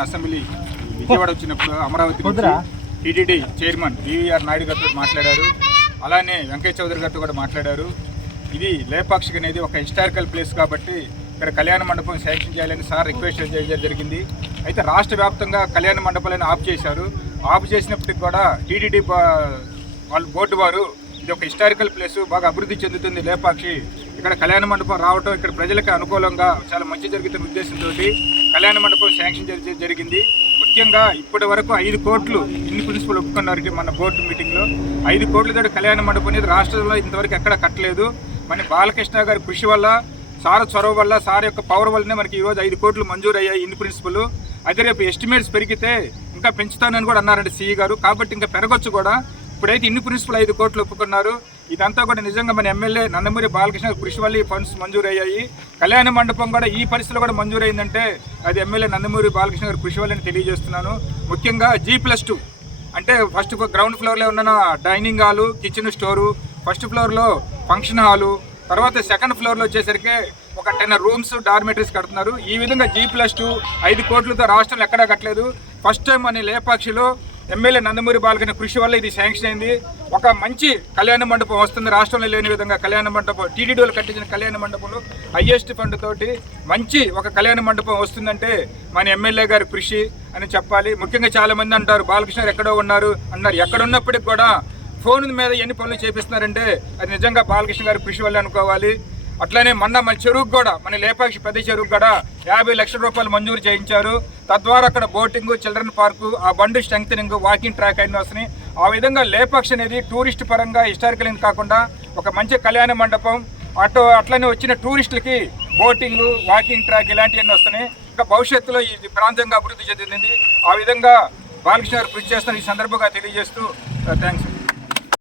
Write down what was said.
మొన్న అసెంబ్లీ విజయవాడ వచ్చినప్పుడు అమరావతి నుంచి టీటీడీ చైర్మన్ వివిఆర్ నాయుడు గారితో మాట్లాడారు. అలానే వెంకయ్య చౌదరి గారితో కూడా మాట్లాడారు. ఇది లేపాక్షిక అనేది ఒక హిస్టారికల్ ప్లేస్ కాబట్టి ఇక్కడ కళ్యాణ మండపం శాంక్షన్ చేయాలని సార్ రిక్వెస్ట్ చేయడం జరిగింది. అయితే రాష్ట్ర వ్యాప్తంగా కళ్యాణ మండపాలను ఆఫ్ చేశారు. ఆఫ్ చేసినప్పటికి కూడా టీటీడీ వాళ్ళు బోర్డు వారు ఇది ఒక హిస్టారికల్ ప్లేస్, బాగా అభివృద్ధి చెందుతుంది లేపాక్షి, ఇక్కడ కళ్యాణ మండపం రావటం ఇక్కడ ప్రజలకు అనుకూలంగా చాలా మంచి జరుగుతున్న ఉద్దేశంతో కళ్యాణ మండపం శాంక్షన్ జరిగింది. ముఖ్యంగా ఇప్పటి వరకు 5 కోట్లు ఇన్ని ప్రిన్సిపల్ ఒప్పుకున్నారు. మన బోర్డు మీటింగ్లో 5 కోట్లతో కళ్యాణ మండపం అనేది రాష్ట్రంలో ఇంతవరకు ఎక్కడ కట్టలేదు. మన బాలకృష్ణ గారి కృషి వల్ల, సార్ చొరవ వల్ల, సార్ యొక్క పవర్ వల్లనే మనకి ఈరోజు 5 కోట్లు మంజూరు అయ్యాయి ఇన్ని ప్రిన్సిపల్. అయితే రేపు ఎస్టిమేట్స్ పెరిగితే ఇంకా పెంచుతానని కూడా అన్నారండి సిఈ గారు. కాబట్టి ఇంకా పెరగొచ్చు కూడా. ఇప్పుడైతే ఇన్ని ప్రిన్సిపల్ 5 కోట్లు ఒప్పుకున్నారు. ఇదంతా కూడా నిజంగా మన ఎమ్మెల్యే నందమూరి బాలకృష్ణ కృషి వల్ల ఈ ఫండ్స్ మంజూరయ్యాయి. కళ్యాణ మండపం కూడా ఈ పరిస్థితిలో కూడా మంజూరైందంటే అది ఎమ్మెల్యే నందమూరి బాలకృష్ణ గారి కృషి వల్లని తెలియజేస్తున్నాను. ముఖ్యంగా G+2 అంటే ఫస్ట్ గ్రౌండ్ ఫ్లోర్లో ఉన్న dining hall, kitchen store, first ఫ్లోర్లో ఫంక్షన్ హాలు, తర్వాత సెకండ్ ఫ్లోర్లో వచ్చేసరికి ఒక 10 రూమ్స్, డార్మెటరీస్ కడుతున్నారు. ఈ విధంగా G+2 5 కోట్లతో రాష్ట్రంలో ఎక్కడా కట్టలేదు. ఫస్ట్ టైం మన లేపాక్షిలో ఎమ్మెల్యే నందమూరి బాలకృష్ణ కృషి వల్ల ఇది శాంక్షన్ అయింది. ఒక మంచి కళ్యాణ మండపం వస్తుంది. రాష్ట్రంలో లేని విధంగా కళ్యాణ మండపం టీటీడీలో కట్టించిన కళ్యాణ మండపంలో హైయెస్ట్ ఫండ్ తోటి మంచి ఒక కళ్యాణ మండపం వస్తుందంటే మన ఎమ్మెల్యే గారి కృషి అని చెప్పాలి. ముఖ్యంగా చాలామంది అంటారు బాలకృష్ణ గారు ఎక్కడో ఉన్నారు అన్నారు. ఎక్కడ ఉన్నప్పటికి కూడా ఫోన్ మీద ఎన్ని పనులు చేపిస్తున్నారంటే అది నిజంగా బాలకృష్ణ గారి కృషి వల్ల అనుకోవాలి. అట్లనే మన చెరువుకు కూడా, మన లేపాక్షి పెద్ద చెరువుకు కూడా 50 లక్షల రూపాయలు మంజూరు చేయించారు. తద్వారా అక్కడ బోటింగ్, చిల్డ్రన్ పార్కు, ఆ బండి స్ట్రెంగ్తనింగ్, వాకింగ్ ట్రాక్ అన్నీ వస్తున్నాయి. ఆ విధంగా లేపాక్షి అనేది టూరిస్ట్ పరంగా హిస్టారికల్ కాకుండా ఒక మంచి కళ్యాణ మండపం, అట్లనే వచ్చిన టూరిస్టులకి బోటింగ్, వాకింగ్ ట్రాక్ ఇలాంటివన్నీ వస్తున్నాయి. ఇంకా భవిష్యత్తులో ఈ ప్రాంతంగా అభివృద్ధి చెందింది. ఆ విధంగా బాలకృష్ణ గారు కృషి చేస్తున్న ఈ సందర్భంగా తెలియజేస్తూ థ్యాంక్స్.